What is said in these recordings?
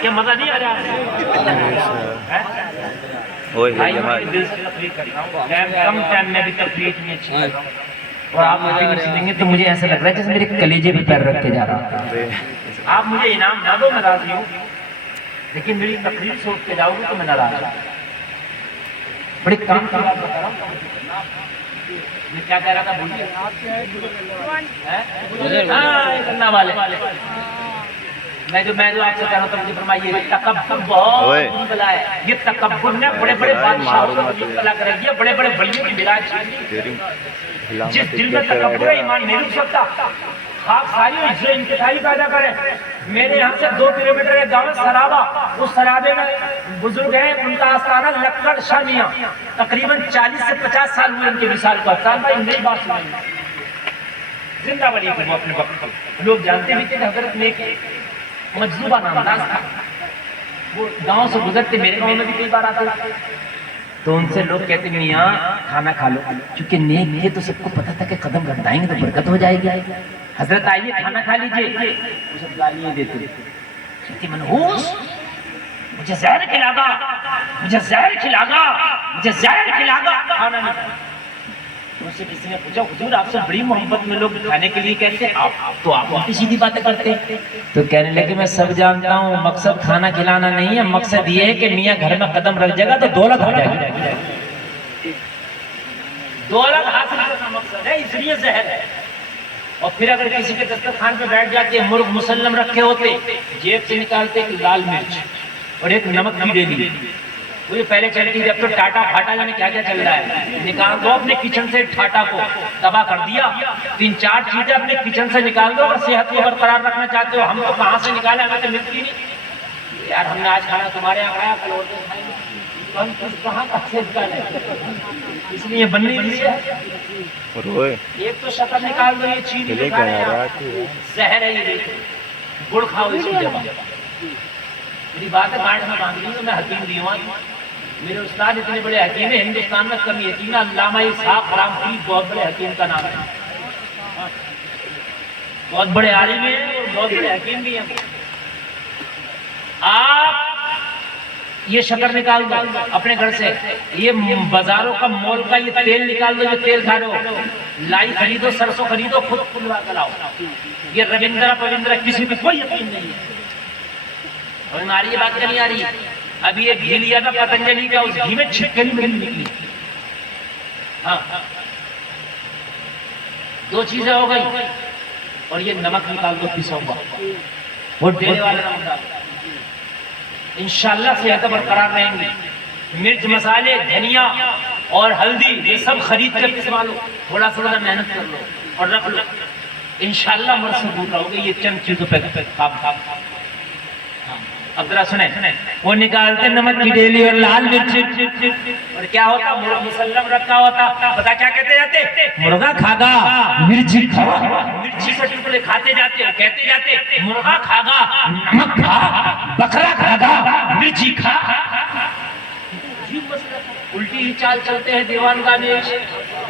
کہ مزہ نہیں آ رہا بھائی میں دل سے تقریر کرتا ہوں کم ٹائم میں بھی تقریر اتنی اچھی کر رہا ہوں اور آپ مجھے نہیں دیں گے تو مجھے ایسا لگ رہا ہے جیسے میرے کلیجے پہ پیر رکھ کے جا رہا ہوں آپ مجھے انعام نہ دو میں راضی ہوں لیکن میری تقریر سوچ کے جاؤ گے تو میں ناراض ہوں بڑی کام کی بات بتا رہا ہوں میں کیا کہہ رہا تھا بولیے کرنا والے میں جو آپ سے کہہ رہا ہوں تو مجھے فرمائیے تکبر بہت بلا ہے یہ تکبر نے بڑے بڑے بادشاہوں کو مبتلا کر دیا بڑے بڑے ولیوں کی بلا جس دل میں تکبر ہے ایمان نہیں رک سکتا خاک ساری عزت انتہائی پیدا کرے میرے یہاں سے 2 کلومیٹر کے گاؤں سرابا اس سرابے میں بزرگ ہیں ان کا آستانہ لکڑ شاہ میاں تقریباً 40 سے 50 سال ہوئے ان کے وصال کو افسان بھائی نئی بات سنائیں زندہ ولی تھے وہ اپنے وقت لوگ جانتے بھی تھے کہ حضرت میں ایک مجذوبہ نامداز تھا وہ گاؤں سے گزرتے میرے گاؤں میں بھی کئی بار آتا تو ان سے لوگ کہتے میاں کھانا کھا لو چونکہ نیک تھے تو سب کو پتا تھا کہ قدم رکھائیں گے تو برکت ہو جائے گی حضرت آئیے کھانا کھا لیجئے وہ سب گالیاں دیتے کہتے منحوس مجھے زہر کھلا گا مجھے زہر کھلا گا مجھے زہر کھلا گا کھانا نہیں مجھ سے کسی نے پوچھا حضور آپ سے بڑی محبت میں لوگ کھانے کے لیے کہتے ہیں تو آپ الٹی سیدھی باتیں کرتے ہیں تو کہنے لگے میں سب جانتا ہوں مقصد کھانا کھلانا نہیں ہے مقصد یہ ہے کہ میاں گھر میں قدم رکھ جائے گا تو دولت ہو جائے گی دولت حاصل کرنا مقصد ہے اس لیے زہر ہے اور پھر اگر کسی کے دسترخوان پہ بیٹھ جاتے مرغ مسلم رکھے ہوتے جیب سے نکالتے ایک لال مرچ اور ایک نمک کی ڈیلی مجھے پہلے چلتی جب تو ٹاٹا پھاٹا جانے کیا کیا چل رہا ہے نکال دو اپنے کچن سے ٹاٹا کو تباہ کر دیا 3-4 چیزیں اپنے کچن سے نکال دو اور صحت کو برقرار رکھنا چاہتے ہو ہم تو کہاں سے نکالیں ہمیں تو ملتی نہیں یار ہم نے آج کھانا تمہارے یہاں کھایا کل اور کھائیں گے تو ہم کہاں کا صحت نکالیں اس لیے بننے بھی ہے ایک تو شکر نکال دو یہ چینی جو کھا رہے ہیں زہر ہے یہ گڑ کھاؤ اس کی جگہ میری بات ہے گاڑ میں مانگ رہی ہوں میں حکیم دیوان میرے استاد اتنے بڑے حکیم ہیں ہندوستان میں کم یقین علامہ اسحاق رامپوری بہت بڑے حکیم کا نام ہے بہت بڑے عالم ہیں اور بہت بڑے حکیم بھی ہیں آپ یہ شکر نکال دو اپنے گھر سے یہ بازاروں کا مول کا یہ تیل نکال دو جو تیل کھا رہے ہو لائی خریدو سرسوں خریدو خود کھلوا کر لاؤ یہ رویندرا پویندرا کسی بھی کوئی یقین نہیں ہے ہماری یہ بات نہیں آ رہی ابھی یہ گھی لیا تھا پتنجلی کا اس گھی میں چھپکلی میری نکلی ہاں 2 چیزیں ہو گئی اور یہ نمک نکال دو پیسا ہوا وہ ڈیرے والے نمک ڈال انشاءاللہ صحت برقرار رہیں گی مرچ مسالے دھنیا اور ہلدی یہ سب خرید کر استعمال ہو تھوڑا تھوڑا محنت کر لو اور رکھ لو انشاءاللہ مرض سے دور رہو گے یہ چند چیزوں پہ کام اب ذرا سنیں وہ نکالتے نمک کی ڈیلی اور لال مرچ اور کیا ہوتا مرغ مسلم رکھا ہوتا پتا کیا کہتے جاتے مرغا کھاگا مرچی کھا مرچی سے ٹکڑے کھاتے جاتے کہتے جاتے مرغا کھاگا نمک کھا بکرا کھاگا مرچی کھا الٹی ہی چال چلتے ہیں دیوان گانیش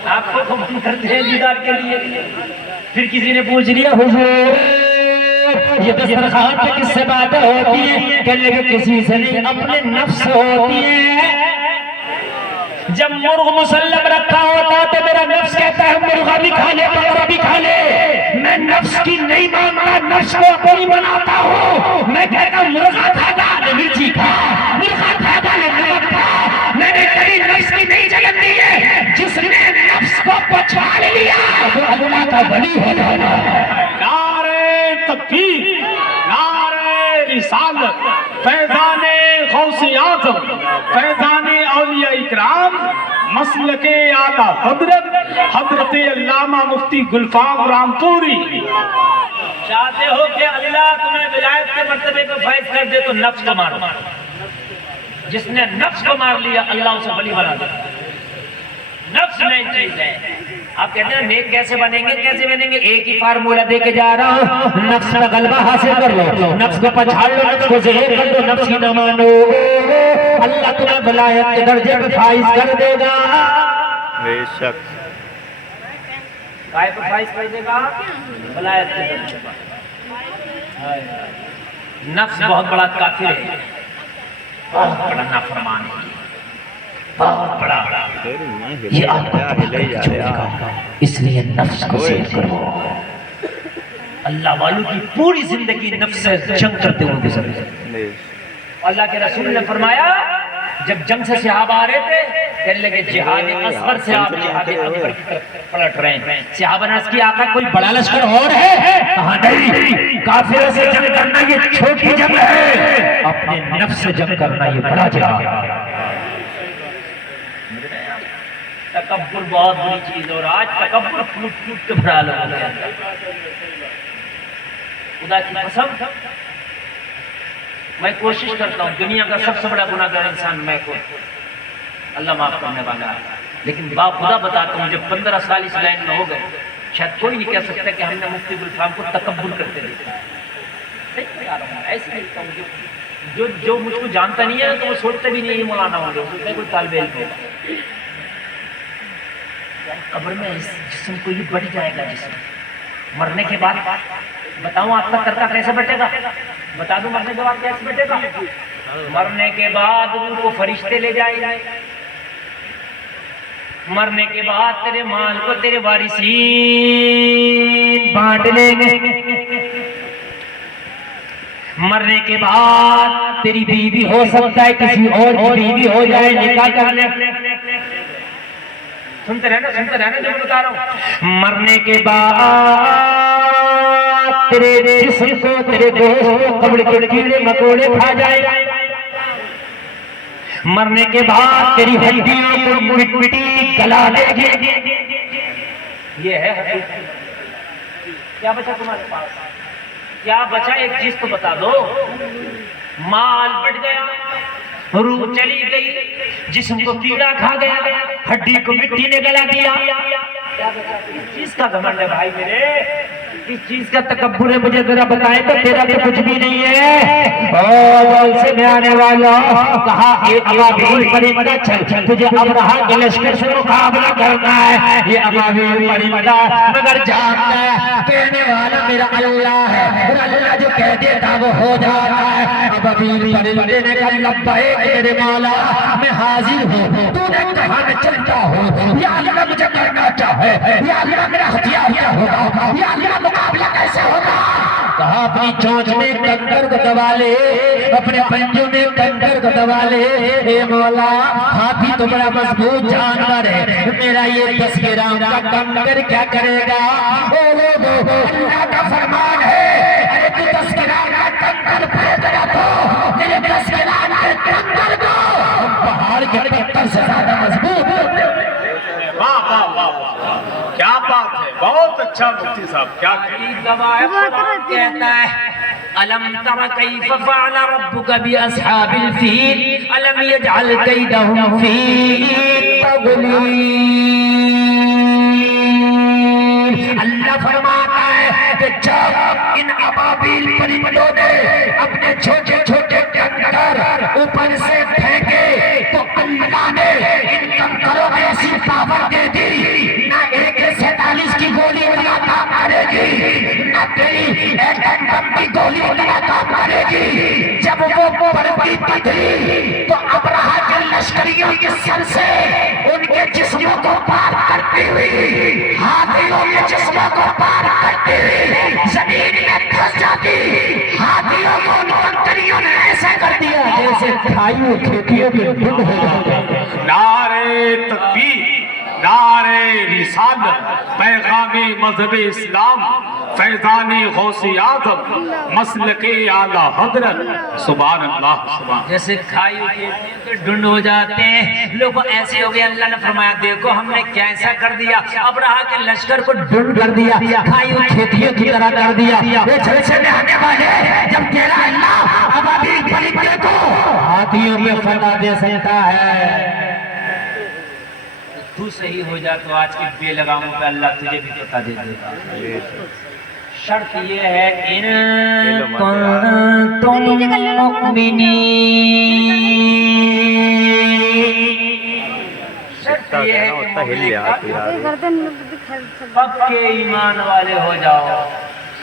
آپ کو کمپن کرتے ہیں دیدار کے لیے پھر کسی نے پوچھ لیا حضور یہ دسترخوان پہ کس سے باتیں ہوتی ہیں کہنے لگے کسی سے نہیں اپنے نفس سے ہوتی ہیں جب مرغ مسلم رکھا ہوتا تو میرا نفس کہتا ہے مرغا بھی کھا لے بکرا بھی کھا لے میں نفس کی نہیں مانتا نفس کو اپنی بناتا ہوں میں کہتا ہوں مرغا کھاگا مرچی کھا مرغا کھاگا نمک کھا میں نے کبھی نفس کی نہیں جگہ دی ہے جس نے نفس کو پچھاڑ لیا وہ اللہ کا ولی ہو جانا تکبیر نعرہ رسالت فیضان غوث اعظم فیضان اولیاء اکرام مسلک اعلیٰ حضرت حضرت علامہ مفتی گلفام رامپوری چاہتے ہو کہ اللہ تمہیں ولایت کے مرتبے پہ فائز کر دے تو نفس کو مارو جس نے نفس کو مار لیا اللہ اسے ولی بنا دے نفس میں چیز ہے آپ کہتے ہیں نیک کیسے بنیں گے ایک ہی فارمولہ دے کے جا رہا ہوں نفس کا غلبہ حاصل کر لو نفس کو پچھاڑ لو نفس کو زہر کر دو نفس کی نہ مانو اللہ تمہیں ولایت کے درجے پہ فائز کر دے گا بے شک کائے پہ فائز کر دے گا ولایت کے درجے پہ نفس بہت بڑا کافر ہے، بہت بڑا نافرمان ہے، بہت بڑا یہ آپ کو چھوڑے گا، اس لیے نفس کو سیو کرو۔ اللہ والوں کی پوری زندگی نفس سے جنگ کرتے ہوئے گزر گئی۔ اللہ کے رسول نے فرمایا جب جنگ سے صحابہ آ رہے تھے کہنے لگے جہاد اصغر سے آپ جہاد اکبر کی طرف پلٹ رہے ہیں۔ صحابہ نے عرض کیا آقا کوئی بڑا لشکر اور ہے؟ کہا نہیں، کافروں سے جنگ کرنا یہ چھوٹی جنگ ہے، اپنے نفس سے جنگ کرنا یہ بڑا جہاد ہے۔ تکبر بہت بری چیز ہے، اور آج تکبر پھوٹ پھوٹ کے بھرا لوگوں کے اندر۔ خدا کی قسم میں کوشش کرتا ہوں، دنیا کا سب سے بڑا گناہگار انسان میں کو اللہ معاف کرنے والا ہے، لیکن خدا بتاتا ہوں جب 15 سال اس لائن میں ہو گئے شاید کوئی نہیں کہہ سکتا کہ ہم نے مفتی گلفام کو تکبر کرتے دیکھا۔ ایسے دیکھتا ہوں جو مجھ کو جانتا نہیں ہے تو وہ سوچتے بھی نہیں مولانا ہوں گے، سوچتے کوئی طالب علم ہوگا۔ قبر میں اس جسم کو یہ بڑھ جائے گا، جسم مرنے کے بعد بتاؤں آپ کا ترکہ کیسے بٹے گا؟ بتا دوں مرنے کے بعد کیسے بٹے گا؟ مرنے کے بعد ان کو فرشتے لے جائیں گے، مرنے کے بعد تیرے مال کو تیرے وارثین بانٹ لیں گے، مرنے کے بعد تیری بیوی ہو سکتا ہے کسی اور کی بیوی ہو جائے، نکاح کر لے۔ سنتے رہنا جو میں بتا رہا ہوں۔ مرنے کے بعد تیرے جسم کو تیرے گوشت کو قبر کے کیڑے مکوڑے کھا جائے، مرنے کے بعد تیری ہڈیوں کو مٹی گلا دے گی۔ یہ ہے حقیقت۔ کیا بچا تمہارے پاس؟ کیا بچا؟ ایک چیز تو بتا دو، مال بٹ گیا، روح چلی گئی، جسم کو کیڑا کھا گیا، ہڈی کو مٹی نے گلا دیا، کس چیز کا گھمنڈ ہے بھائی میرے؟ کس چیز کا تکبر ہے؟ مجھے ذرا بتائیں تو تیرا تو کچھ بھی نہیں ہے۔ اور سے میں آنے والا کہا یہ ابابیل پرندہ چل تجھے ابرہا کے لشکر سے مقابلہ کرنا ہے، یہ ابابیل پرندہ مگر جانتا ہے کہنے والا میرا اللہ ہے، اور اللہ جو کہہ دیتا وہ ہو جاتا ہے۔ ابابیل پرندے نے کہا لبیک میرے مولا میں حاضر ہوں، تو نے کہا میں چلتا ہوں، یا اللہ مجھے کرنا چاہے، یا اللہ میرا ہتھیار کیا ہوگا، یا اللہ مقابلہ کیسے ہوگا؟ کہا اپنی چونچ میں کنکر کو دبا لے، اپنے پنجوں میں کنکر کو دبا لے، اے مولا ہاتھی تو بڑا مضبوط جانور ہے، میرا یہ 10 گرام کا کنکر کیا کرے گا؟ اللہ کا فرمان ہے ارے تو 10 گرام کا کنکر پھینک رہا تو تیرے 10 گرام کے کنکر کو پہاڑ کے پتھر سے زیادہ مضبوط ہوتے ہیں۔ واہ واہ واہ، کیا بات ہے، بہت اچھا مفتی صاحب، کیا کہتا ہے ألم تر كيف فعل ربك بأصحاب الفيل ألم يجعل كيدهم في تضليل۔ اللہ فرماتا ہے کہ جب ان ابابیل پرندوں نے اپنے چھوٹے چھوٹے کنکر اوپر سے پھینکے تو اللہ نے ان کنکروں میں ایسی پاور دے دی، نہ AK-47 کی گولی والا کام کرے گی، نہ تیری ایٹم بم کی گولی والا کام کرے گی۔ جب وہ پرندی پتھری تو ابرہا کے لشکریوں کے سر سے ان کے جسموں کو پار کرتی ہوئی، ہاتھیوں کے جسموں کو پار کرتی ہوئی زمین میں پھنس جاتی، ہاتھیوں کو ان کنکریوں نے ایسا کر دیا جیسے کھائیوں کھیتیوں کے ڈھونڈ ہو جاتے ہیں۔ نعرہ تکبیر، نعرہ رسالت، پیغام مذہب اسلام، فیضان غوث اعظم، مسلک اعلیٰ حضرت، سبحان اللہ سبحان۔ جیسے کھائیوں کے ڈھونڈ ہو جاتے ہیں لوگ ایسے ہو گئے، اللہ نے فرمایا دیکھو ہم نے کیسا کر دیا، ابرہا کے لشکر کو ڈھونڈ کر دیا، کھائیوں کھیتیوں کی طرح کر دیا۔ یہ جلسے میں آنے والے جب تیرا اللہ ابابیل پرندے کو ہاتھیوں میں فتح دے سکتا ہے، تو صحیح ہو جا تو آج کی بے لگاؤں پہ اللہ تجھے بھی فتح دے دے گا۔ شرط یہ ہے ان کنتم مؤمنین، شرط یہ ہے کہ پکے ایمان والے ہو جاؤ،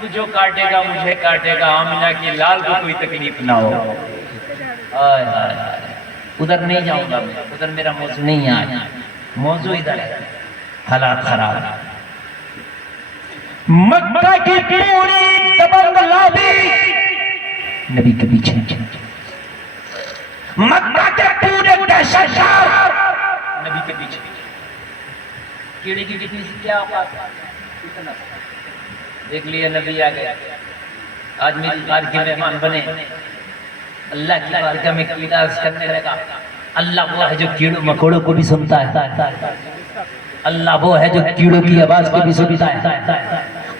اب جو کاٹے گا مجھے کاٹے گا، آمنہ کی لال کو کوئی تکلیف نہ ہو۔ آئے آئے آئے، ادھر نہیں جاؤں گا میں، ادھر میرا موضوع نہیں ہے آج، موضوع ادھر ہے، حالات خراب۔ مکہ کی پوری دبنگ لابی نبی کے پیچھے، مکہ کے پورے دہشت گرد نبی کے پیچھے، کیڑے کی جتنی سی کیا اوقات اتنا دیکھ لیا نبی آ گئے، آج میری بارگاہ کے مہمان بنے، اللہ کی بارگاہ میں کیڑا عرض کرنے لگا، اللہ وہ ہے جو کیڑوں مکوڑوں کو بھی سنتا ہے، اللہ وہ ہے جو کیڑوں کی آواز کو بھی سنتا ہے،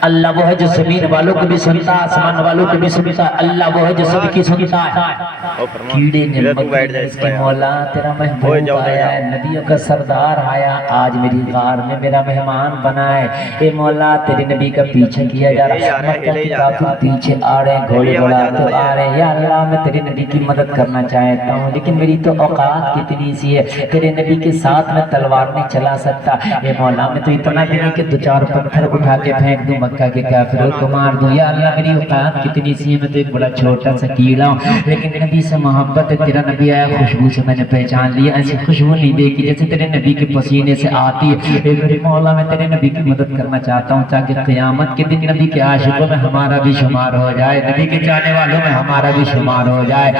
اللہ وہ ہے جو زمین والوں کو بھی سنتا ہے، آسمان والوں کو بھی سنتا ہے، اللہ وہ ہے جو سب کی سنتا ہے۔ کیڑے نے مکہ اس کے مولا تیرا محبوب آیا ہے، نبیوں کا سردار آیا، آج میری غار میں میرا مہمان بنا ہے، اے مولا تیرے نبی کا پیچھے کیا جا رہا ہے، مکہ کے کافر پیچھے آ رہے ہیں، گھوڑے دوڑاتے آ رہے ہیں، یا اللہ میں تیرے نبی کی مدد کرنا چاہتا ہوں لیکن میری تو اوقات کتنی سی ہے، تیرے نبی کے ساتھ میں تلوار نہیں چلا سکتا، اے مولا میں تو اتنا بھی نہیں کہ دو چار پتھر اٹھا کے پھینک دوں مکہ کے کافروں کو مار دوں، یا اللہ میری اوقات کتنی سی ہے، میں تو ایک بڑا چھوٹا سا کیڑا ہوں، لیکن نبی سے محبت ہے، تیرا نبی آیا خوشبو سے میں نے پہچان لیا، ایسی خوشبو نہیں دیکھی جیسے تیرے نبی کے پسینے سے آتی ہے، اے میرے مولا میں تیرے نبی کی مدد کرنا چاہتا ہوں تاکہ قیامت کے دن نبی کے عاشقوں میں ہمارا بھی شمار ہو جائے، نبی کے چاہنے والوں میں ہمارا بھی شمار ہو جائے،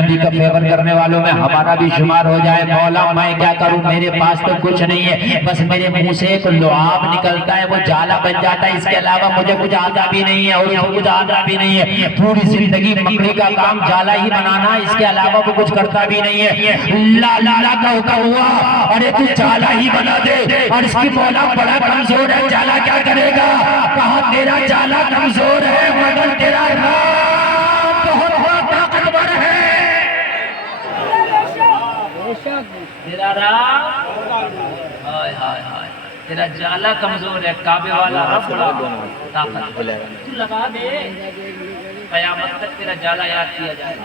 نبی کا فیور کرنے والوں میں ہمارا بھی شمار ہو جائے، مولا میں کیا کروں، میرے پاس تو کچھ نہیں ہے، بس میرے منہ سے ایک لعاب نکلتا ہے وہ جالا بن جاتا ہے، اس کے علاوہ مجھے کچھ آتا بھی نہیں ہے اور کچھ آتا بھی نہیں ہے، پوری زندگی مکڑی کا کام جالا ہی بنانا، اس کے علاوہ وہ کچھ کرتا بھی نہیں ہے، لا لا لا کا حکم ہوا، ارے تو جالا ہی بنا دے، اور اس کی مولا بڑا کمزور ہے، جالا کیا کرے گا، کہا تیرا جالا کمزور ہے مگر تیرا رام بہت طاقتور ہے، تیرا رام ہائے ہائے ہائے، تیرا جالا کمزور ہے، کعبے والا رب بڑا طاقت، تو لگا دے قیامت تک تیرا جالا یاد کیا جائے،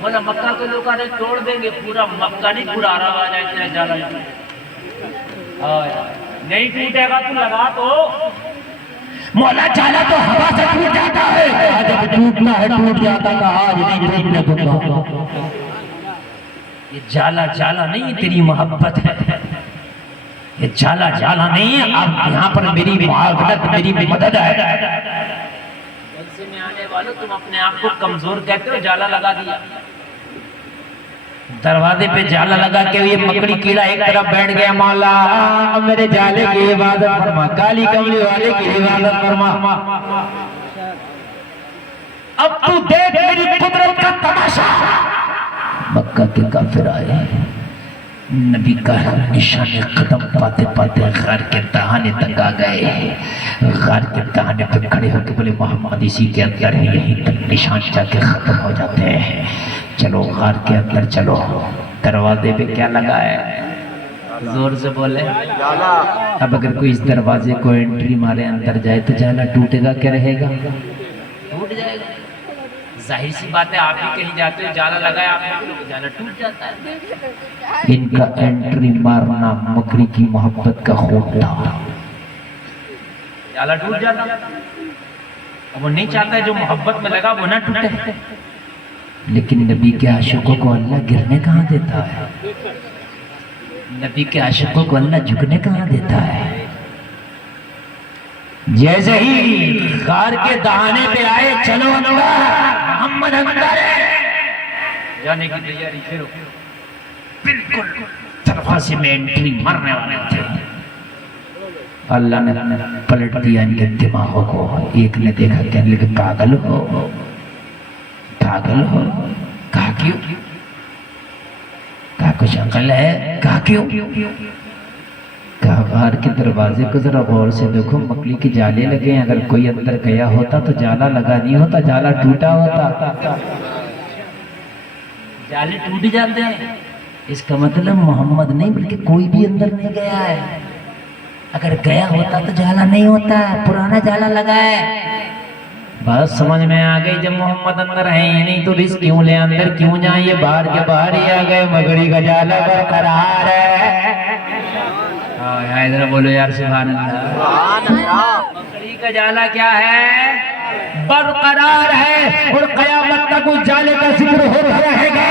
بولا مکہ کے لوگ آنے توڑ دیں گے، پورا مکہ نہیں پورا عرب آ جائے تیرا جالا نہیں ٹوٹے گا، تو لگا تو مولا جالا تو ہوا سے ٹوٹ جاتا ہے، جب ٹوٹنا ہے ٹوٹ جاتا ہے، آج نہیں ٹوٹنے دوں گا، یہ جالا جالا نہیں تیری محبت ہے، یہ جالا جالا نہیں ہے، اب یہاں پر میری معاونت میری مدد ہے، جلسے میں آنے والوں تم اپنے آپ کو کمزور کہتے ہو، جالا لگا دیا، دروازے پہ جالا لگا کے یہ مکڑی کیڑا ایک طرف بیٹھ گیا، مولا میرے جالے کی عبادت فرما، کالی کملی والے کی عبادت فرما، اب تو دیکھ میری قدرت کا تماشا، مکہ کے کافر آئے، نبی کا نشان قدم پاتے پاتے غار کے دہانے تک آ گئے، غار کے دہانے پہ کھڑے ہو کے بولے محمد اسی کے اندر ہے، یہیں تک نشان جا کے ختم ہو جاتے ہیں، چلو غار کے اندر چلو، دروازے پہ کیا لگا ہے، زور سے بولے، اب اگر کوئی اس دروازے کو انٹری مارے اندر جائے تو جالا ٹوٹے گا کیا رہے گا، ٹوٹ جائے گا، ظاہر سی بات ہے، آپ بھی کہیں جاتے ہو جالا لگایا آپ نے جالا ٹوٹ جاتا ہے، ان کا انٹری مارنا مکڑی کی محبت کا خون تھا، جالا ٹوٹ جاتا، اب وہ نہیں چاہتا ہے جو محبت میں لگا وہ نہ ٹوٹے، لیکن نبی کے عاشقوں کو اللہ گرنے کہاں دیتا ہے، نبی کے عاشقوں کو اللہ جھکنے کہاں دیتا ہے، جیسے ہی غار کے دہانے پہ آئے، چلو اندر محمد اندر ہے، جانے کی تیاری شروع، بالکل دروازے میں انٹری مرنے والے تھے، اللہ نے پلٹ دیا ان کے دماغوں کو، ایک نے دیکھا کہنے لگے پاگل ہو، پاگل ہو، کہا کیوں، کہا کچھ عقل ہے، کہا کیوں، کہا غار کے دروازے کو ذرا غور سے دیکھو، مکڑی کے جالے لگے ہیں، اگر کوئی اندر گیا ہوتا تو جالا لگا نہیں ہوتا، جالا ٹوٹا ہوتا، جالے ٹوٹ جاتے ہیں، اس کا مطلب محمد نہیں بلکہ کوئی بھی اندر نہیں گیا ہے، اگر گیا ہوتا تو جالا نہیں ہوتا، پرانا جالا لگا ہے، بات سمجھ میں آ گئی، جب محمد اندر ہیں ہی نہیں تو رزق کیوں لے اندر کیوں جائیں، یہ باہر کے باہر ہی آ گئے، مکڑی کا جالا برقرار ہے، ادھر بولو یار سبحان اللہ. مکڑی کا جالا کیا ہے؟ برقرار ہے اور قیامت تک اس جالے کا ذکر ہوتا رہے گا.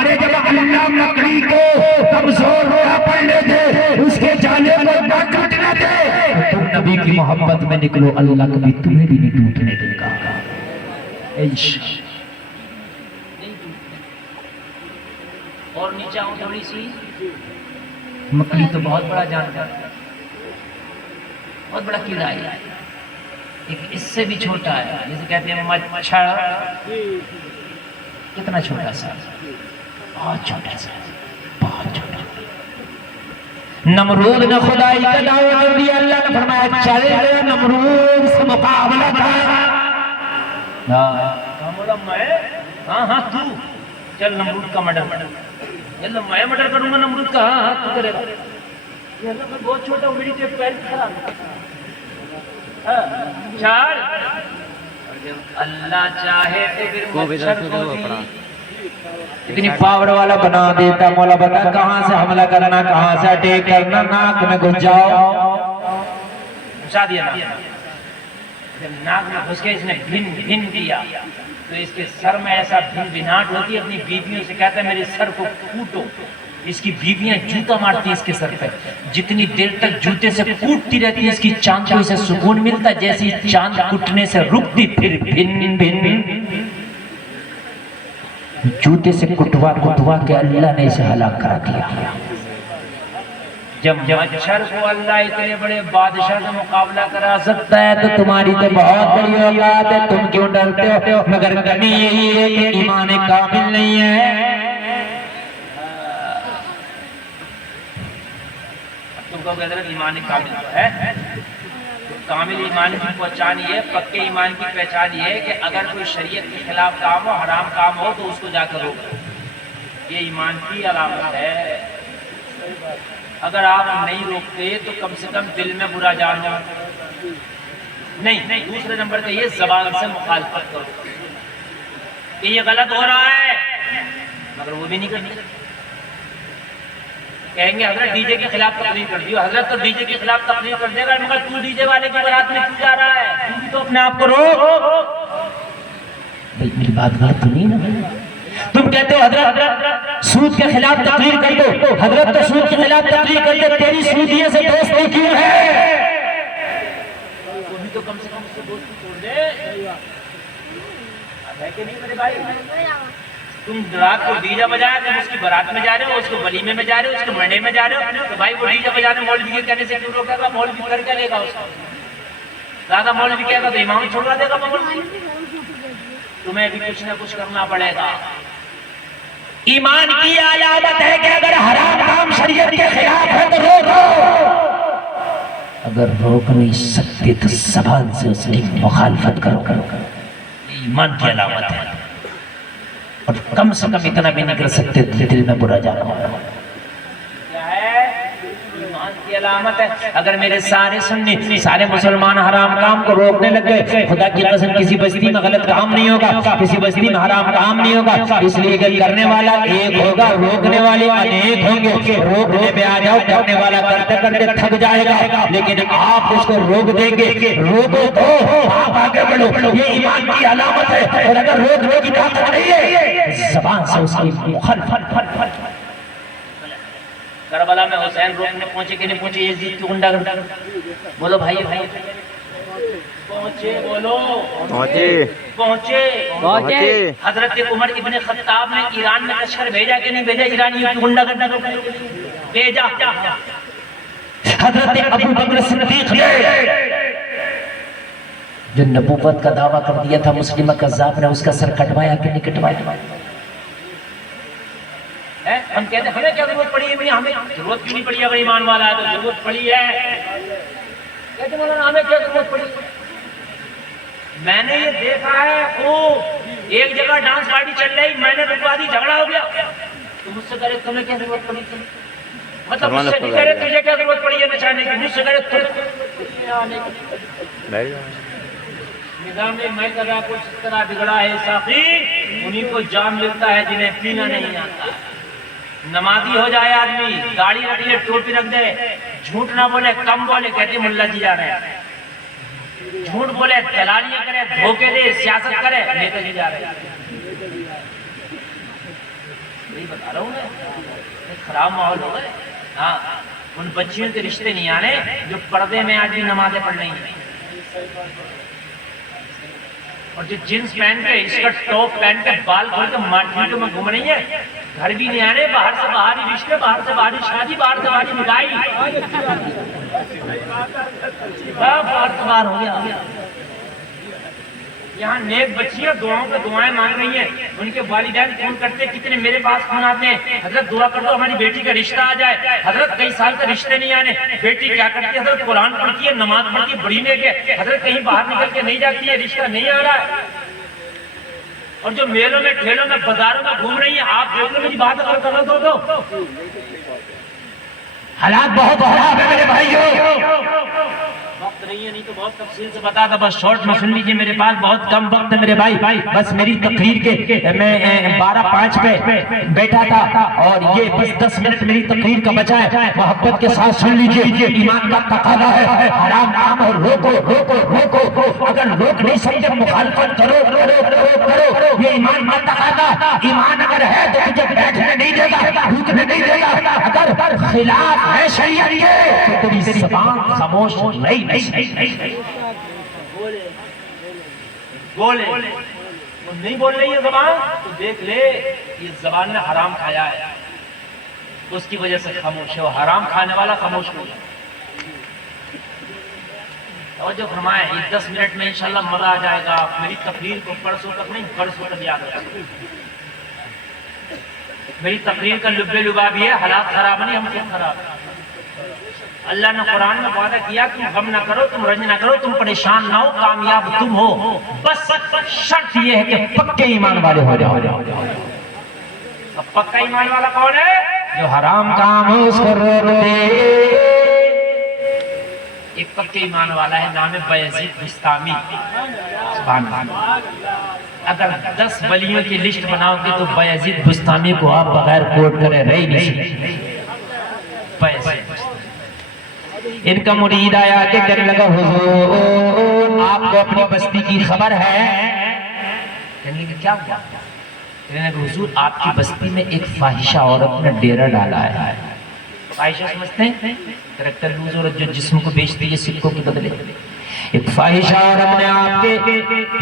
ارے جب اللہ مکڑی کو کمزور ہوا پڑنے دے, اس کے جالے کو نہ ٹوٹنے دے, تم نبی کی محبت میں نکلو, اللہ کبھی تمہیں بھی نہیں ٹوٹنے دے گا. اور نیچے آؤں تھوڑی سی. مکڑی تو بہت بڑا جانور ہے, بہت بڑا کیڑا ہے. ایک اس سے بھی چھوٹا ہے, جسے کہتے ہیں مچھر. کتنا چھوٹا سا, بہت چھوٹا سا, بہت چھوٹا. نمرود نے خدائی کا دعویٰ کر دیا. اللہ نے فرمایا چلے نمرود سے مقابلہ کر. ہاں تو چل نمرود کا مڈر, چل میں مڈر کروں گا نمرود کا. ہاں تو کرے گا. یہ اللہ میں بہت چھوٹا ہوں, میری جو پیر خراب ہے. چار اللہ چاہے تو پھر مچھر کو بھی اتنی پاور والا بنا دیتا. مولا بتا کہاں سے حملہ کرنا, کہاں سے اٹیک کرنا. ناک میں گھس جاؤ, گھسا دیا نا. جب ناک میں گھس کے اس نے بھن بھن دیا تو اس کے سر میں ایسا بھن بھناٹ ہوتی ہے. اپنی بیویوں سے کہتا ہے میرے سر کو کوٹو. اس کی بیویاں جوتا مارتی اس کے سر پہ. جتنی دیر تک جوتے سے کوٹتی رہتی ہے, اس کی چاند کو اسے سکون ملتا. جیسی چاند کٹنے سے رکتی, پھر بھن بھن جوتے سے کٹوا کٹوا کے اللہ نے اسے ہلاک کرا دیا. جب مچھر کو اللہ اتنے بڑے بادشاہ سے مقابلہ کرا سکتا ہے تو تمہاری تو بہت بڑی اوقات ہے. تم کیوں ڈرتے ہو؟ مگر کمی یہی ہے کہ ایمان کامل نہیں ہے. تم کو کہتے ہیں ایمان کامل ہے. کامل ایمان کی پہچان یہ ہے, پکے ایمان کی پہچان یہ ہے کہ اگر کوئی شریعت کے خلاف کام ہو, حرام کام ہو تو اس کو جا کر روکو. یہ ایمان کی علامت ہے. اگر آپ نہیں روکتے تو کم سے کم دل میں برا جانو نہیں. دوسرے نمبر پہ یہ زبان سے مخالفت کرو کہ یہ غلط ہو رہا ہے, مگر وہ بھی نہیں کرنی. کہیں گے حضرت ڈی جے کے خلاف تقریر کر دیو. حضرت تو ڈی جے کے خلاف تقریر کر دے گا, مگر تو ڈی جے والے کی بارات میں کیوں جا رہا ہے؟ تم بھی تو اپنے آپ کو روک. بھائی میری بات غلط تو نہیں نا. تم کہتے ہو حضرت سود کے خلاف تقریر کر دو. حضرت تو سود کے خلاف تقریر کر دے, تیری سودیے سے دوستی کیوں ہے؟ تو بھی تو کم سے کم اس سے دوستی چھوڑ دے. ہے کہ نہیں میرے بھائی؟ تم رات کو ڈی جے بجایا, تم اس کی بارات میں جا رہے ہو, اس کو ولیمے میں جا رہے ہو, اس کے مرنے میں جا رہے ہو, تو بھائی وہ ڈی جے بجانے مولوی کے کہنے سے کیوں روکے گا؟ مولوی کر کے لے گا اس کو. زیادہ مولوی کہے گا تو امام چھوڑوا دے گا. تمہیں بھی کچھ نہ کچھ کرنا پڑے گا. ایمان کی علامت ہے کہ اگر حرام کام شریعت کے خلاف ہے تو روکو. اگر روک نہیں سکتے تو زبان سے اس کی مخالفت کرو. ایمان کی علامت ہے. اور کم سے کم اتنا بھی نہیں کر سکتے دل میں برا جانا. کیا ہے ایمان کی علامت ہے. اگر میرے سارے سنی, سارے مسلمان حرام کام کو روکنے لگ گئے, خدا کی قسم کسی بستی میں غلط کام نہیں ہوگا, کسی بستی میں حرام کام نہیں ہوگا. اس لیے کہ کرنے والا ایک ہوگا, روکنے والے انیک ہوں گے. روکنے پہ آ جاؤ, کرنے والا کرتے کرتے تھک جائے گا, لیکن آپ اس کو روک دیں گے. روکو تو آپ آگے بڑھو, یہ ایمان کی علامت ہے. اور اگر روکنے کی طاقت نہیں ہے, زبان سے اس کی مخالفت. کربلا میں حسین روکنے پہنچے کہ نہیں پہنچے, یزید کی غنڈہ گردی. بولو بھائی پہنچے, بولو پہنچے. حضرت عمر ابن خطاب نے ایران میں لشکر بھیجا کہ نہیں بھیجا؟ ایرانیوں کی غنڈہ گردی بھیجا. حضرت ابو بکر صدیق نے جو نبوت کا دعویٰ کر دیا تھا مسلمہ کذاب نے, اس کا سر کٹوایا کہ نہیں کٹوایا؟ ہم کہتے ہیں ہمیں کیا ضرورت پڑی ہے؟ ہمیں ضرورت کیوں نہیں پڑی؟ اگر ایمان والا ہے تو ضرورت پڑی ہے. کہتے مولانا ہمیں کیا ضرورت پڑی؟ میں نے یہ دیکھا ہے, ایک جگہ ڈانس پارٹی چل رہی, میں نے رکوا دی, جھگڑا ہو گیا. تو مجھ سے کہے تمہیں کیا ضرورت پڑی؟ مطلب مجھ سے نہیں کہہ رہے تجھے کیا ضرورت پڑی ہے نچانے کی, مجھ سے کہہ رہے نظام میں کہا کچھ اس طرح بگڑا ہے ساقی, انہیں کو جام ملتا ہے جنہیں پینا نہیں آتا. نمازی ہو جائے آدمی, داڑھی رکھ لے, ٹوپی رکھ دے, جھوٹ نہ بولے، کم بولے، کہتے ملا جی جا رہے ہیں، جھوٹ بولے، دلالیاں کرے، دھوکے دے، سیاست کرے، نیتا جی جا رہے ہیں۔ یہی بتا رہا ہوں میں، خراب ماحول ہو گئے۔ ہاں، ان بچیوں کے رشتے نہیں آنے جو پردے میں آج بھی نمازیں پڑھ رہی ہیں، اور جو جینس پہن کے، اسکرٹ ٹاپ پہن کے، بال کھول کے مارکیٹوں میں گھوم رہی ہیں، گھر بھی نہیں آنے، باہر سے باہر ہی رشتے، باہر سے باہر ہی شادی، باہر سے باہر ہی نکاحی، باہر سے باہر ہو گیا۔ یہاں نیک بچیاں دعاؤں پہ دعائیں مانگ رہی ہیں، ان کے والدین فون کرتے ہیں، کتنے میرے پاس فون آتے ہیں، حضرت دعا کر دو ہماری بیٹی کا رشتہ آ جائے، حضرت کئی سال سے رشتے نہیں آنے، بیٹی کیا کرتی ہے، حضرت قرآن پڑھتی ہے، نماز پڑھتی ہے، بڑی نیک ہے، حضرت کہیں باہر نکل کے نہیں جاتی ہے، رشتہ نہیں آ رہا ہے۔ اور جو میلوں میں، ٹھیلوں میں، بازاروں میں گھوم رہی ہیں، آپ دیکھ لو میری بات اگر کر دو تو حالات بہت خراب ہے میرے بھائیوں۔ وقت نہیں ہے، نہیں تو بہت تفصیل سے بتا تھا، بس شارٹ میں سن لیجئے، میرے پاس بہت کم وقت ہے میرے بھائی، بس میری تقریر کے میں 12:05 پہ بیٹھا تھا، اور یہ بس 10 منٹ میری تقریر کا بچا ہے، محبت کے ساتھ سن لیجئے، ایمان کا تقاضا ہے، حرام کام اور روکو روکو روکو، اگر روک نہیں سکتے مخالفت کرو کرو کرو کرو، یہ ایمان کا تقاضا، ایمان اگر ہے تو تجھے بیٹھنے نہیں دے گا، رکنے نہیں دے گا، اگر خلاف ہے شریعت کے تو تیری زبان خاموش نہیں بولے، وہ نہیں بول رہی ہے زبان تو دیکھ لے یہ زبان نے حرام کھایا ہے، اس کی وجہ سے خاموش ہے، وہ حرام کھانے والا خاموش ہو جائے۔ توجہ فرمائے، یہ 10 منٹ میں انشاءاللہ مزہ آ جائے گا، میری تقریر کو پرسوں تک نہیں، برسوں تک یاد رکھیں۔ میری تقریر کا لبے لباب یہ ہے، حالات خراب نہیں، ہم خود خراب ہیں۔ اللہ نے قرآن میں وعدہ کیا، تم غم نہ کرو، تم رنج نہ کرو، تم پریشان نہ ہو، کامیاب تم ہو، بس شرط یہ ہے کہ پکے ایمان والے ہو جاؤ۔ اب پکا ایمان والا کون ہے؟ جو حرام کام ہے اس کو روک دے۔ ایک پکے ایمان والا ہے، نام ہے بایزید بستامی۔ سبحان اللہ، اگر 10 ولیوں کی لسٹ بناؤ گے تو بایزید بستامی کو آپ بغیر کوٹ کرے رہ ہی نہیں سکتے۔ ان کا مرید آیا کہ کہنے لگا حضور آپ کو اپنی بستی کی خبر ہے؟ کہنے لگا کیا ہوا؟ کہنے لگا حضور آپ کی بستی میں ایک فاحشہ عورت نے ڈیرہ ڈالا ہے۔ فاحشہ سمجھتے ہیں؟ کریکٹر لوز عورت جو جسم کو بیچتی ہے سکوں کے بدلے۔ ایک فاحشہ عورت نے آپ کے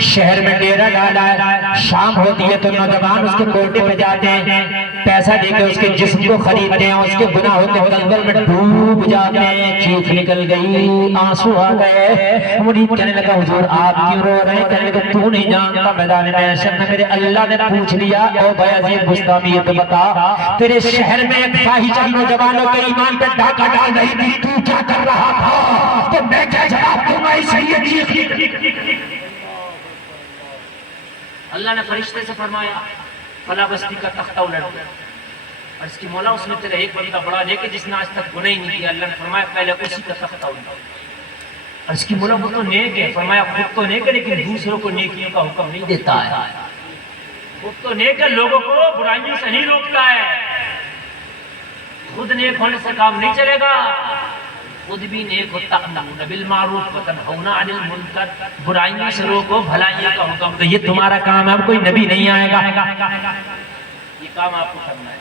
شہر میں ڈیرہ ڈالا ہے، شام ہوتی ہے تو نوجوان اس کے کوٹے پہ جاتے ہیں، پیسہ دے کے اس کے جسم کو خریدتے ہیں، اس کے گناہوں کے دلدل میں ڈوب جاتے ہیں، چیخ نکل گئی، آنسو آ گئے۔ مرید کہنے لگا حضور آپ کیوں رو رہے ہیں؟ کہنے لگا تو نہیں جانتا میدان محشر میں میرے اللہ نے پوچھ لیا، او بایزید بستامی یہ تو بتا تیرے شہر میں ایک فاحشہ نوجوانوں کے ایمان پہ ڈاکہ ڈال رہی تھی، تو کیا کر رہا تھا؟ تو میں کیا جواب دوں گا؟ اللہ نے فرشتے سے فرمایا فلاں بستی کا تختہ الٹ دو، اور اس کی مولا اس میں تیرا ایک بندہ بڑا دے کے جس نے آج تک گناہ ہی نہیں کیا، اللہ نے فرمایا پہلے اسی کا تختہ الٹ دو، اور اس کی مولا وہ تو نیک ہے، فرمایا خود تو نیک ہے لیکن دوسروں کو نیکیوں کا حکم نہیں دیتا ہے، خود تو نیک ہے لوگوں کو برائیوں سے نہیں روکتا ہے، خود نیک ہونے سے کام نہیں چلے گا، خود بھی نیک ہو، تأمرون بالمعروف وتنہون عن المنکر، برائیوں سے روکو، بھلائیوں کا حکم دو، یہ تمہارا کام ہے، اب کوئی نبی نہیں آئے گا، یہ کام آپ کو کرنا ہے۔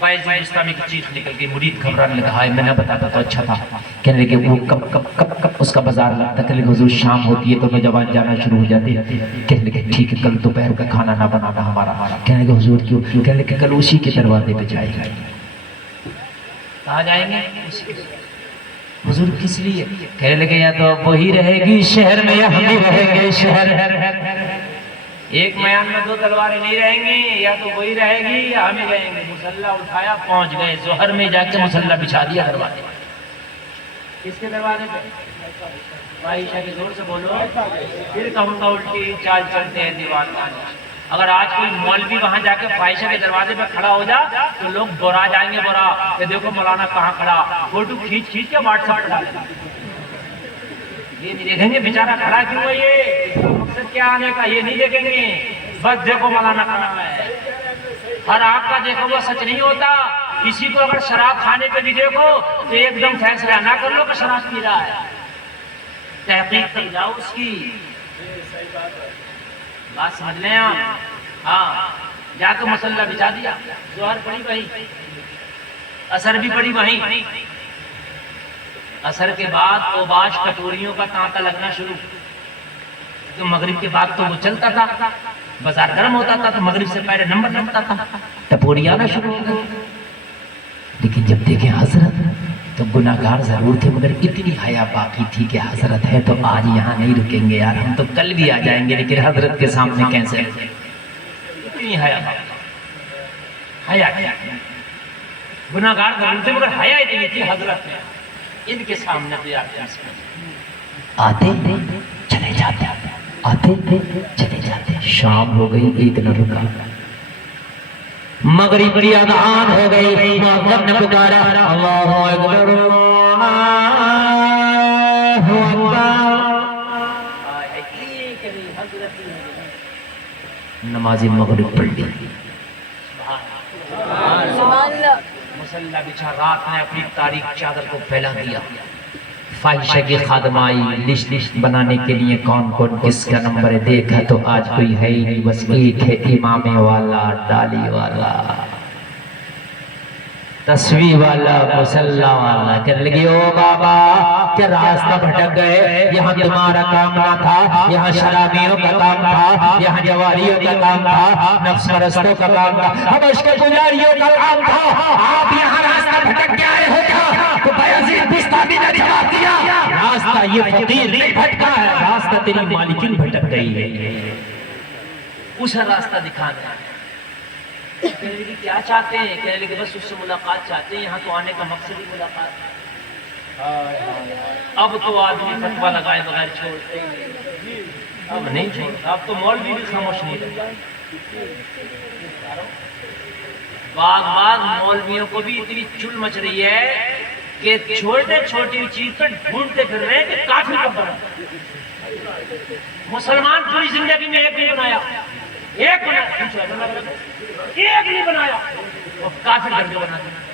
بایزید بستامی کی چیخ نکل گئی، مرید گھبرانے لگا، ہائے میں نہ بتاتا تو اچھا تھا، کہنے لگے وہ کب اس کا بازار لگتا، کہنے لگے حضور شام ہوتی ہے تو نوجوان جانا شروع ہو جاتے ہیں، کہنے لگے ٹھیک ہے کل دوپہر کا کھانا نہ بنانا ہمارا، کہنے لگے حضور کیوں؟ کہنے لگے کل اسی کے دروازے پہ جائیں گے۔ کہاں جائیں گے؟ حضور کس لیے؟ کہنے لگے یا تو وہی رہے گی شہر میں یا ہم ہی رہیں گے شہر، ایک میان میں 2 تلواریں نہیں رہیں گی، یا تو وہی رہے گی یا ہم ہی رہیں گے۔ مسلح اٹھایا، پہنچ گئے ظہر میں جا کے مسلح بچھا دیا دروازے، کس کے دروازے پہ؟ فاحشہ کے زور سے بولو، پھر کہوں گا الٹی چال چلتے ہیں دیوان خانے۔ اگر آج کوئی مولوی وہاں جا کے فاحشہ کے دروازے پہ کھڑا ہو جا تو لوگ برا جائیں گے، برا کہ دیکھو مولانا کہاں کھڑا، فوٹو کھینچ کے واٹس ایپ پہ ڈالیں گے، یہ نہیں دیکھیں گے بیچارہ کھڑا کیوں ہے، یہ مقصد کیا آنے کا یہ نہیں دیکھیں گے، بس دیکھو مولانا کہاں ہے۔ ہر آنکھ کا دیکھو وہ سچ نہیں ہوتا، کسی کو اگر شراب کھانے پہ بھی دیکھو تو ایک دم فیصلہ نہ کر لو کہ شراب پی رہا ہے، تحقیق کر جاؤ اس کی، بات سمجھ لیں آپ۔ ہاں جا کے مسلح بچا دیا، ظہر پڑی وہیں، اثر بھی پڑی وہیں، اثر کے بعد اوباش کٹوریوں کا تانتا لگنا شروع، تو مغرب کے بعد تو وہ چلتا تھا، بازار گرم ہوتا تھا تو مغرب سے پہلے نمبر لگتا تھا، ٹپوری آنا شروع ہو گئی۔ لیکن جب دیکھیں حضرت تو گناہگار ضرور تھے مگر اتنی حیا باقی تھی کہ حضرت ہے تو آج یہاں نہیں رکیں گے یار، ہم تو کل بھی آ جائیں گے لیکن حضرت کے سامنے کیسے، اتنی حیا باقی، حیا کیا، گناہگار ضرور تھے مگر حیا اتنی تھی حضرت نے، ان کے سامنے تو یار آتے چلے جاتے، آتے چلے جاتے، شام ہو گئی عید نہ رکا، مغرب کی اذان ہو گئی، مؤذن نے پکارا اللہ اکبر اللہ اکبر، نماز مغرب پڑھ لی، مسلح بچھا، رات نے اپنی تاریک چادر کو پھیلا دیا، فاحشہ کی خادم آئی، لسٹ بنانے کے لیے کون کون کس کا نمبر ہے، دیکھا تو آج کوئی ہے ہی نہیں، بس ایک ہے امامے والا، ڈالی والا، تصویر والا، مسلح والا، کہنے لگی او بابا کیا راستہ بھٹک گئے، یہاں تمہارا کام نہ تھا، یہاں شرابیوں کا کام تھا، یہاں جواریوں کا کام تھا، نفس پرستوں کا کام تھا، حبش کے پجاریوں کا کام تھا، آپ یہاں راستہ بھٹک کے آئے ہو کیا؟ تو بایزید بستامی نے جواب دیا راستہ یہ فقیر نہیں بھٹکا ہے، راستہ تیری مالکین بھٹک گئی ہے، اسے راستہ دکھانا ہے۔ کہنے لگی کیا چاہتے ہیں؟ کہنے لگی بس اس سے ملاقات چاہتے ہیں، یہاں تو آنے کا مقصد ہی ملاقات ہے۔ اب تو آدمی فتویٰ لگائے بغیر چھوڑتے ہیں، اب نہیں چھوڑتا، اب تو مولوی بھی خاموش نہیں رہتا، بعض مولویوں کو بھی اتنی چل مچ رہی ہے کہ چھوٹے چھوٹی چیز پر ڈھونڈتے پھر رہے ہیں کہ کافر کب بنا، مسلمان پوری زندگی میں ایک نہیں بنایا، ایک نہیں بنایا، وہ کافر گھر کے بنا دیا۔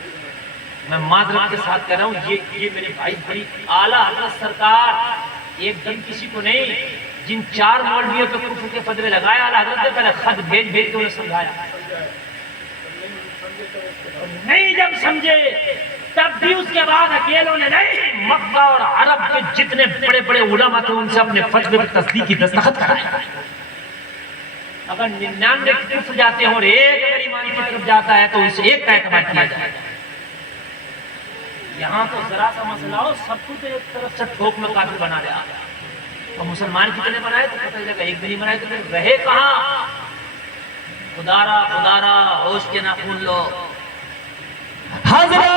میں معذرت کے ساتھ کہہ رہا ہوں، یہ میرے بھائی بڑی اعلیٰ حضرت سرکار ایک دن کسی کو نہیں، جن 4 مولویوں پہ کفر کے فتوے لگائے اعلیٰ حضرت نے پہلے خط بھیج کے انہیں سمجھایا، نہیں جب سمجھے تب بھی اس کے بعد اکیلوں نے نہیں، مکہ اور عرب کے جتنے بڑے بڑے علماء تھے ان سے اپنے فتوے پر تصدیق کی دستخط کرائے۔ اگر 99 کی طرف جاتے ہیں اور ایک اگر ایمان کی طرف جاتا ہے تو اس ایک کا اعتبار کیا جائے۔ یہاں تو ذرا سا مسئلہ ہو سب کو تو ایک طرف سے ٹھوک میں کافر بنا رہا ہے، اور مسلمان کتنے بنائے تو پتہ لگا ایک بھی نہیں بنائے تو پھر رہے کہاں؟ خدارا ہوش کے ناخن لو۔ حضرت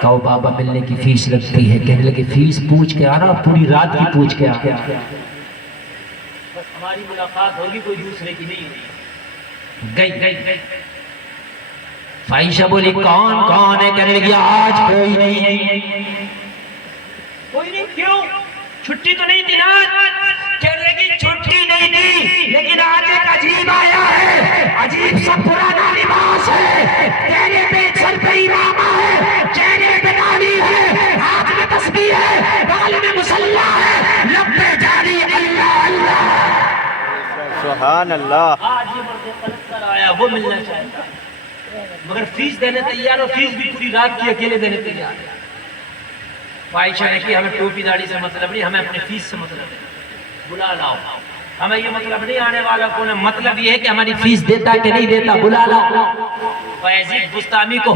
کہو بابا ملنے کی فیس لگتی ہے، کہنے لگے فیس پوچھ کے آنا، پوری رات کی پوچھ کے آنا، بس ہماری ملاقات ہوگی، کوئی دوسرے کی نہیں ہوگی۔ گئی فائشہ بولی کون ہے؟ کہنے لگی آج کوئی نہیں۔ کوئی نہیں کیوں؟ چھٹی تو نہیں تھی نا؟ کہنے لگی چھٹی نہیں تھی لیکن آج ایک عجیب آیا ہے، عجیب سا پرانا لباس ہے، تیرے پہ سر پہ امامہ ہے، چہرے پہ داڑھی ہے، ہاتھ میں تسبیح ہے، بغل میں مصلی ہے، لب پہ جاری اللہ اللہ۔ سبحان اللہ۔ آج یہ مرد قلب کر آیا، وہ ملنا چاہتا مگر فیس دینے تیار، اور فیس بھی پوری رات کی اکیلے دینے تیار ہے۔ فائشہ نے کہ ہمیں ٹوپی داڑھی سے مطلب نہیں، ہمیں اپنے فیس سے مطلب ہے، بلا لاؤ۔ ہمیں یہ مطلب نہیں آنے والا کون ہے، مطلب یہ ہے کہ ہماری فیس دیتا ہے کہ نہیں دیتا، بلا لاؤ۔ فیض بستامی کو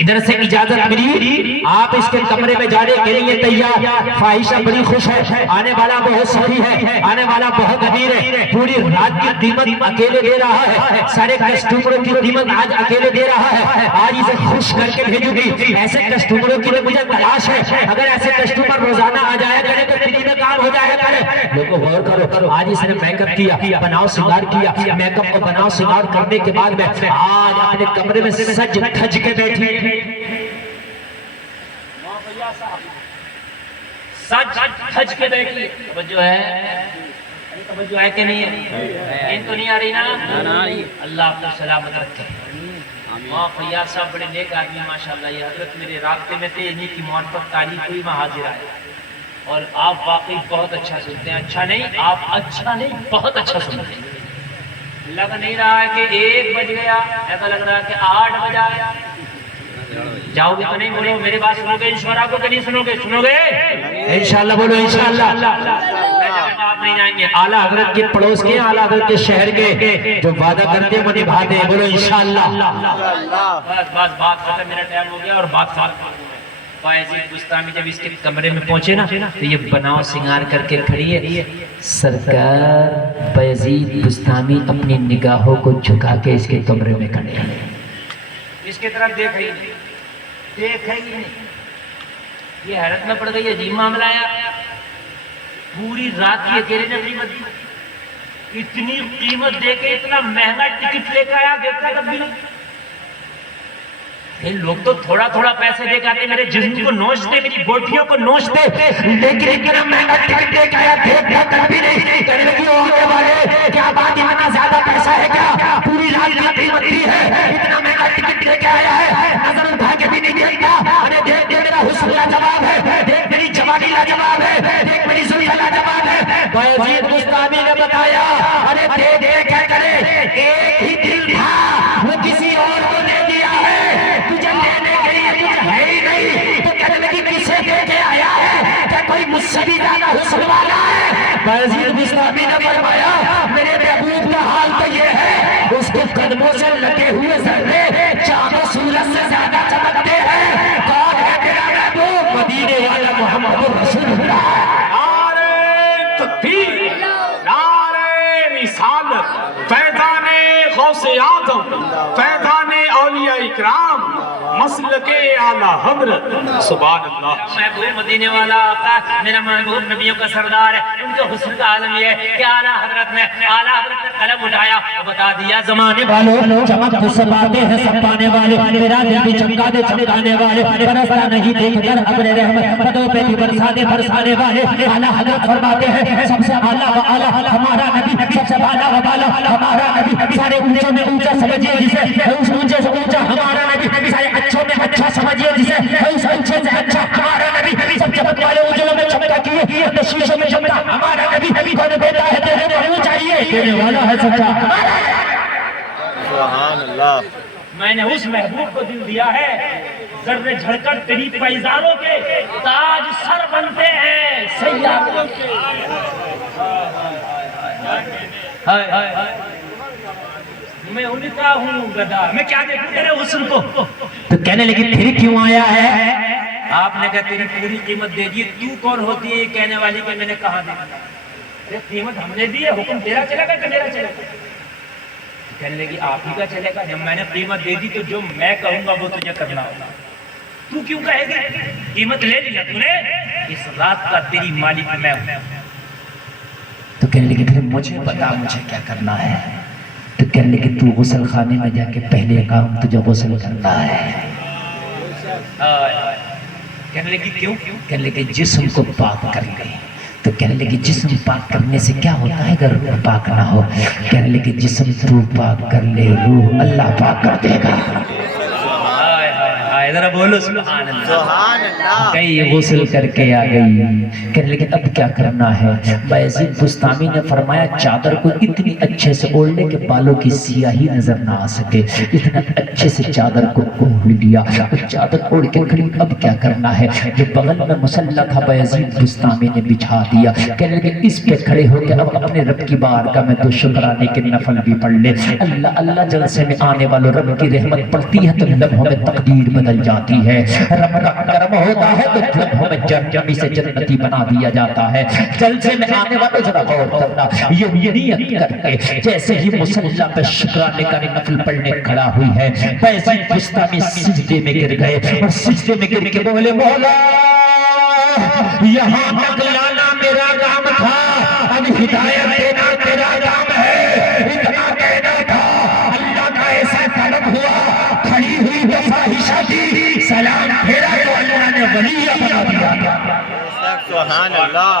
ادھر سے اجازت ملی، آپ اس کے کمرے میں جانے کے لیے تیار۔ فائشہ بڑی خوش ہے، آنے والا بہت سخی ہے، آنے والا بہت امیر ہے، پوری رات کی قیمت اکیلے دے رہا ہے، سارے کسٹمروں کی قیمت آج اکیلے دے رہا ہے، آج اسے خوش کر کے بھیجوں گی۔ ایسے کسٹمروں کی مجھے تلاش ہے، اگر ایسے کسٹمر روزانہ آ جایا کرے تو فری میں کام ہو جایا کرے۔ لوگوں غور کرو، آج اس نے میک اپ کیا، بناؤ سنگار کیا، میک اپ کو بناؤ سنگار کرنے کے بعد میں آج اپنے کمرے میں سج دھج کے بیٹھی، سج دھج کے بیٹھی، وہ جو ہے توجہ ہے کہ نہیں ہے؟ ان تو نہیں آ رہی نا؟ اللہ آپ کو سلامت رکھے۔ وہاں فیاض صاحب بڑے نیک آدمی ہیں ماشاءاللہ، یہ حضرت میرے رابطے میں تھے، انہی کی موت پر تاریخ ہوئی، میں حاضر آیا۔ اور آپ واقعی بہت اچھا سنتے ہیں، اچھا نہیں آپ اچھا نہیں بہت اچھا سنتے ہیں۔ لگ نہیں رہا ہے کہ 1 بج گیا، ایسا لگ رہا ہے کہ 8 بجا گیا۔ جاؤ گے تو نہیں؟ بولو میری بات سنو گے انشاءاللہ کو کہ نہیں سنو گے؟ سنو گے انشاءاللہ، بولو انشاءاللہ۔ آپ نہیں جائیں گے، اعلیٰ حضرت کے پڑوس کے، اعلیٰ حضرت کے شہر کے، جو وعدہ کرتے ہیں وہ نبھاتے ہیں، بولو انشاءاللہ۔ بس بات ختم، میرا ٹائم ہو گیا اور بات ختم۔ بایزید بستامی جب اس کے کمرے میں پہنچے نا تو یہ بناؤ سنگار کر کے کھڑی ہے، سرکار بایزید بستامی اپنی نگاہوں کو جھکا کے اس کے کمرے میں کھڑے ہیں، اس کی طرف دیکھ رہی ہے، دیکھے گی نہیں۔ یہ حیرت میں پڑ گئی، عجیب معاملہ آیا، پوری رات کی اکیلے نے قیمت دی، اتنی قیمت دے کے اتنا مہنگا ٹکٹ لے کے آیا، دیکھا تب بھی نہیں۔ لوگ تو تھوڑا تھوڑا پیسے دے کے آتے، میرے جسم کو نوچتے، میری بوٹیوں کو نوچتے، لیکن اتنا مہنگا ٹکٹ دے کے آیا، دیکھا تب بھی نہیں۔ کہنے لگی ہونے والے کیا بات، اتنا زیادہ پیسہ ہے کیا؟ پوری رات کی قیمت دی ہے، اتنا مہنگا ٹکٹ لے کے آیا ہے، نظر اٹھا کے بھی نہیں دیکھتا۔ ارے دیکھ دیکھ میرا حسن لاجواب ہے، دیکھ میری جوانی لاجواب ہے، دیکھ میری زلیخا لاجواب ہے۔ بایزید بستامی نے بتایا، ارے دیکھ دیکھ کیا کرے، ایک ہی دل تھا وہ کسی اور کو دے دیا ہے، تجھے لینے کے لیے تجھے ہے ہی نہیں۔ تو کہنے لگی کسے دے کے آیا ہے، کیا کوئی مجھ سے بھی زیادہ حسن والا ہے؟ بایزید بستامی نے فرمایا، میرے محبوب کا حال تو یہ ہے، اس کے قدموں سے لگے ہوئے ذرے چاند و سورج سے زیادہ چمکتے ہیں۔ کون ہے میرا محبوب؟ مدینے والا محمد رسول اللہ۔ نعرہ تکبیر، نعرہ رسالت، فیضان غوث اعظم، فیضان اولیاء اکرام، مسلک اعلیٰ حضرت، سبحان اللہ۔ محبوب مدینے والا آقا، میرا محبوب نبیوں کا سردار ہے، ان کے حسن کا عالم یہ ہے کہ اعلیٰ حضرت نے قلم اٹھایا اور بتا دیا، زمانے والوں چمک تو سب آتے ہیں سب پانے والے، میرا دل بھی چمکا دے چمکانے والے، برستا نہیں دیکھ کر ابر رحمت، پدوں پہ بھی برسا دے برسانے والے۔ اعلیٰ حضرت فرماتے ہیں سب سے اعلیٰ و اعلیٰ ہمارا نبی، سب سے اعلیٰ و اعلیٰ ہمارا نبی، سارے اونچے میں اونچا سمجھیے جسے، اس اونچے سے اونچا ہمارا نبی، سارے اچھوں میں اچھا سمجھیے جسے، اس اچھے سے اچھا ہمارا نبی، سب چمک والے اجلوں میں چمکا کیے، شیشوں میں چمکا ہمارا نبی، کون دیتا ہے تیرے کو چاہیے، دینے والا ہے سچا۔ سبحان اللہ۔ میں نے اس محبوب کو دل دیا ہے، ذرے جھڑ کر تیری پیزاروں کے تاج سر بنتے ہیں سیاروں کے۔ میں ان کا ہوں گدا، میں کیا دیکھوں تیرے حسن کو؟ تو کہنے لگی پھر کیوں آیا ہے؟ آپ نے کہا تیری پوری قیمت دے دی، تو کون ہوتی ہے یہ کہنے والی کہ میں نے کہاں دی؟ ارے قیمت ہم نے دی ہے، حکم تیرا چلے گا کہ میرا چلے گا؟ کہنے لگی آپ ہی کا چلے گا، جب میں نے قیمت دے دی تو جو میں کہوں گا وہ تجھے کرنا ہوگا۔ تو کیوں کہے گی؟ قیمت لے لیا تو نے، اس رات کا تیری مالک میں ہوں۔ تو کہنے لگی پھر مجھے بتا مجھے کیا کرنا ہے؟ تو کہنے لگی تو غسل خانے میں جا کے پہلے کام تجھے غسل کرنا ہے۔ کہنے لگی کیوں؟ کہنے لگی جسم کو پاک کر لے۔ تو کہنے لگی جسم پاک کرنے سے کیا ہوتا ہے اگر روح پاک نہ ہو؟ کہنے لگی جسم تو پاک کر لے، روح اللہ پاک کر دے گا۔ ذرا بولو سبحان اللہ۔ سبحان اللہ۔ کئی غسل کر کے آ گئی، کہنے لگے اب کیا کرنا ہے؟ بایزید بستامی نے فرمایا چادر کو اتنی اچھے سے اوڑھ لے کہ بالوں کی سیاہی نظر نہ آ سکے، اتنا اچھے سے چادر کو اوڑھ لیا، اور چادر اوڑھ کے کھڑی اب کیا کرنا ہے؟ جو بغل میں مصلی تھا بایزید بستامی نے بچھا دیا، کہنے لگے اس پہ کھڑے ہو کے اب اپنے رب کی بارگاہ میں تو شکرانے کے نفل بھی پڑھ لے۔ اللہ اللہ جلسے میں آنے والوں رب کی رحمت پڑتی ہے تو لمحوں میں تقدیر بدل جاتی ہے، رب کا کرم ہوتا ہے تو لمحوں میں جنتی سے جنتی بنا دیا جاتا ہے۔ جلسے میں آنے والوں ذرا غور کرنا، یہ نیت کر کے جیسے ہی مصلی پہ شکرانے کا نفل پڑھنے کھڑا ہوئی ہے، بایزید بستامی سجدے میں گر گئے اور سجدے میں گر کے بولے مولا یہاں تک لانا میرا کام تھا، اب ہدایت دینا تیرا کام ہے۔ اتنا کہنا تھا، اللہ کا ایسا طلب ہوا، کھڑی ہوئی تو فاحشہ دی، سلام پھیرا تو اللہ نے ولی بنا دیا۔ سبحان اللہ۔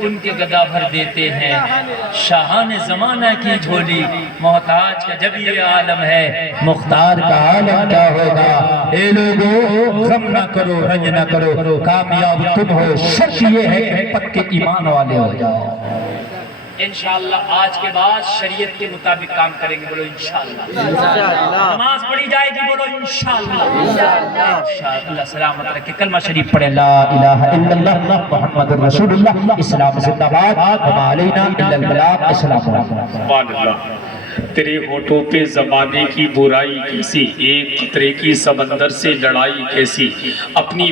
ان کے گدا بھر دیتے ہیں شاہان زمانہ کی جھولی محتاج کا جب یہ عالم ہے مختار کا عالم کیا ہوگا اے لوگو غم نہ کرو رنج نہ کرو کامیاب تم ہو شرط یہ ہے کہ پکے ایمان والے ہو جاؤ انشاءاللہ آج کے بعد شریعت کے مطابق کام کریں گے بولو انشاءاللہ نماز پڑھی جائے گی بولو انشاءاللہ انشاءاللہ سلامت رکھے کلمہ شریف پڑھیں لا الہ الا اللہ محمد رسول اللہ اسلام زندہ باد وما علینا الا البلاغ السلام علیکم سبحان اللہ تیرے ہونٹوں پہ زمانے کی برائی کیسی ایک قطرے کی سمندر سے لڑائی کیسی اپنی